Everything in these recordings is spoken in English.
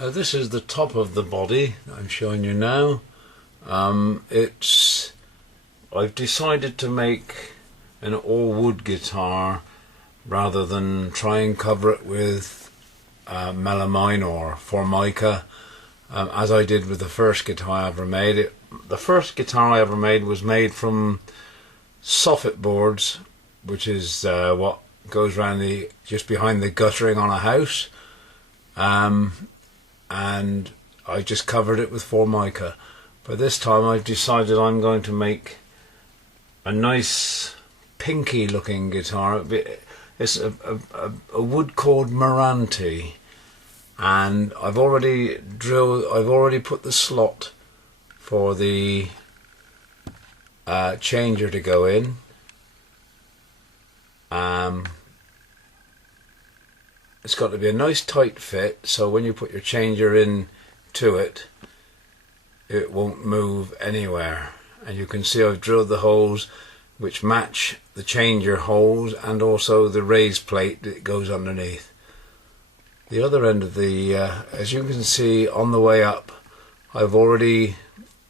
This is the top of the body I'm showing you now. I've decided to make an all wood guitar rather than try and cover it with melamine or formica, as I did with the first guitar I ever made. The first guitar I ever made was made from soffit boards, which is what goes around just behind the guttering on a house, and I just covered it with formica. But this time I've decided I'm going to make a nice pinky looking guitar. It's a wood called Meranti, and I've already put the slot for the changer to go in. It's got to be a nice tight fit, so when you put your changer in to it, it won't move anywhere. And you can see I've drilled the holes which match the changer holes and also the raised plate that goes underneath. The other end of the, as you can see on the way up, I've already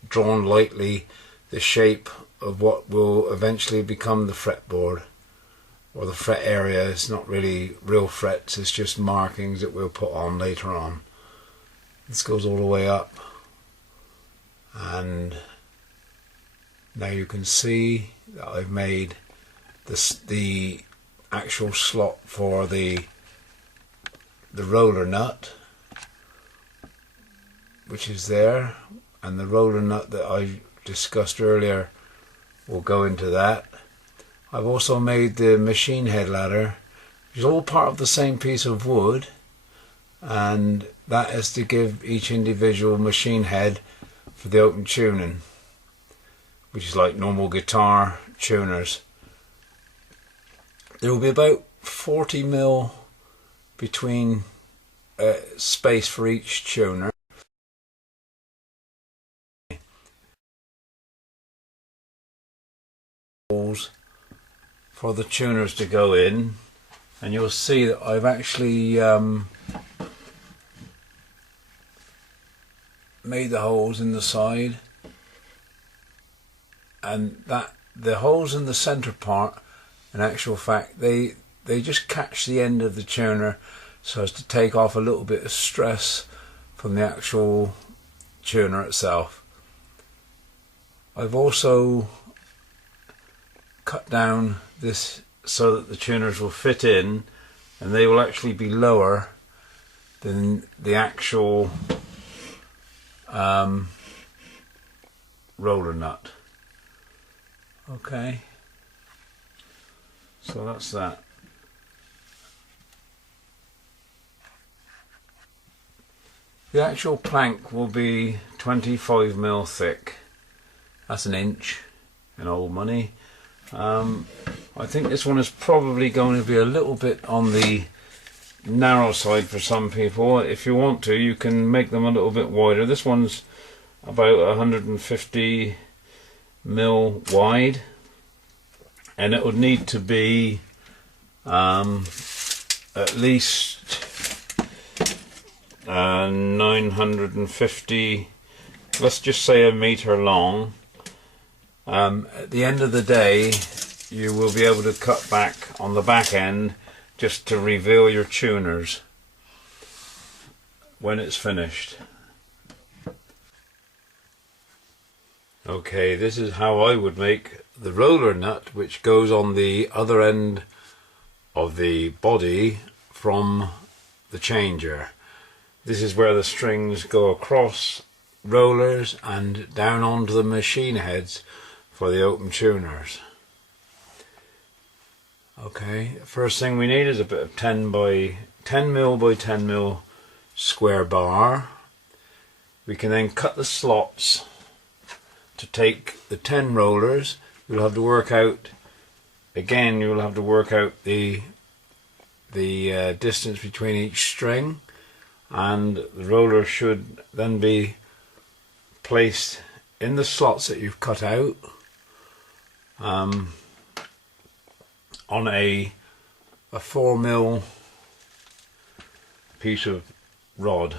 drawn lightly the shape of what will eventually become the fretboard, or the fret area. It's not really real frets, it's just markings that we'll put on later on. This goes all the way up, and now you can see that I've made the actual slot for the roller nut, which is there, and the roller nut that I discussed earlier will go into that. I've also made the machine head ladder, which is all part of the same piece of wood, and that is to give each individual machine head for the open tuning, which is like normal guitar tuners. There will be about 40mm between space for each tuner. Holes for the tuners to go in, and you'll see that I've actually made the holes in the side, and that the holes in the center part, in actual fact, they just catch the end of the tuner so as to take off a little bit of stress from the actual tuner itself. I've also cut down this so that the tuners will fit in, and they will actually be lower than the actual roller nut. Okay, so that's that. The actual plank will be 25mm thick. That's an inch in old money. I think this one is probably going to be a little bit on the narrow side for some people. If you want to, you can make them a little bit wider. This one's about 150mm wide, and it would need to be at least 950, let's just say a meter long. At the end of the day, you will be able to cut back on the back end just to reveal your tuners when it's finished. Okay, this is how I would make the roller nut, which goes on the other end of the body from the changer. This is where the strings go across rollers and down onto the machine heads for the open tuners. Okay, first thing we need is a bit of 10mm by 10mm square bar. We can then cut the slots to take the 10 rollers. You'll have to work out, again, you'll have to work out the distance between each string, and the roller should then be placed in the slots that you've cut out on a 4mm piece of rod.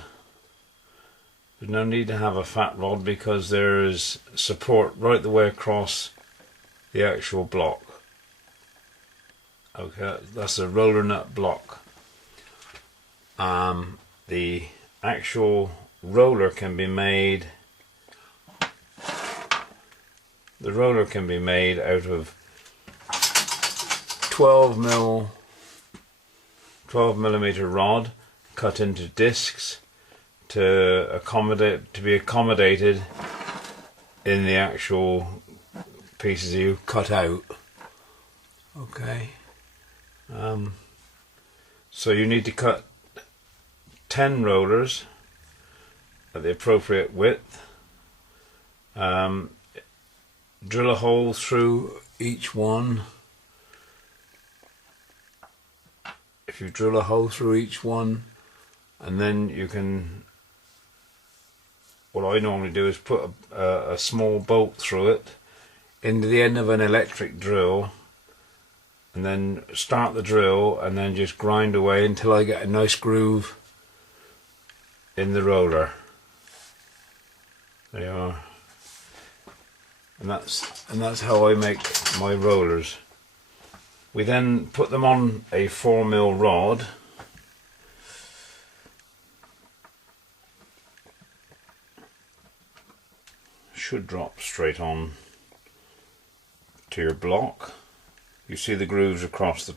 There's no need to have a fat rod because there's support right the way across the actual block. Okay, that's a roller nut block. The actual roller can be made. The roller can be made out of 12 millimeter rod cut into discs to be accommodated in the actual pieces you cut out. Okay. So you need to cut 10 rollers at the appropriate width. Drill a hole through each one. If you drill a hole through each one, and then you can, what I normally do is put a small bolt through it into the end of an electric drill, and then start the drill and then just grind away until I get a nice groove in the roller. There you are. And that's how I make my rollers. We then put them on a 4mm rod. Should drop straight on to your block. You see the grooves across the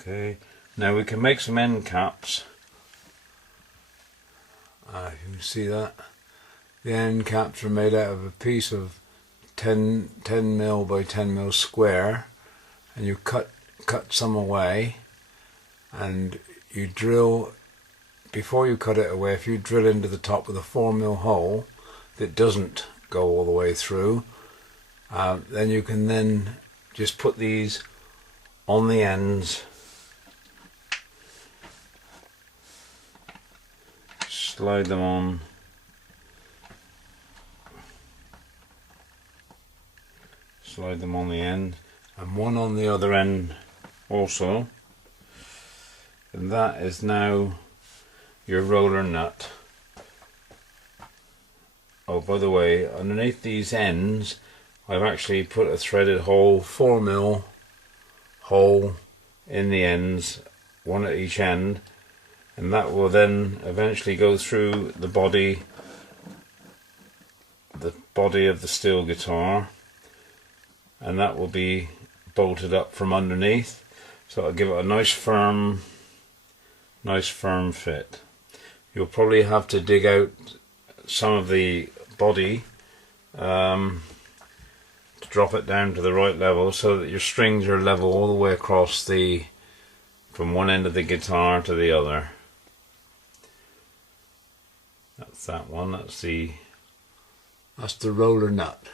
Okay, now we can make some end caps. You can see that. The end caps are made out of a piece of 10mm by 10mm square, and you cut some away, and you drill, before you cut it away, if you drill into the top with a 4mm hole that doesn't go all the way through, then you can then just put these on the ends, slide them on, the end, and one on the other end also, and that is now your roller nut. Oh, by the way, underneath these ends I've actually put a threaded hole, 4mm hole in the ends, one at each end, and that will then eventually go through the body of the steel guitar, and that will be bolted up from underneath, so it'll give it a nice firm fit. You'll probably have to dig out some of the body to drop it down to the right level so that your strings are level all the way across from one end of the guitar to the other. That's that one. That's the roller nut.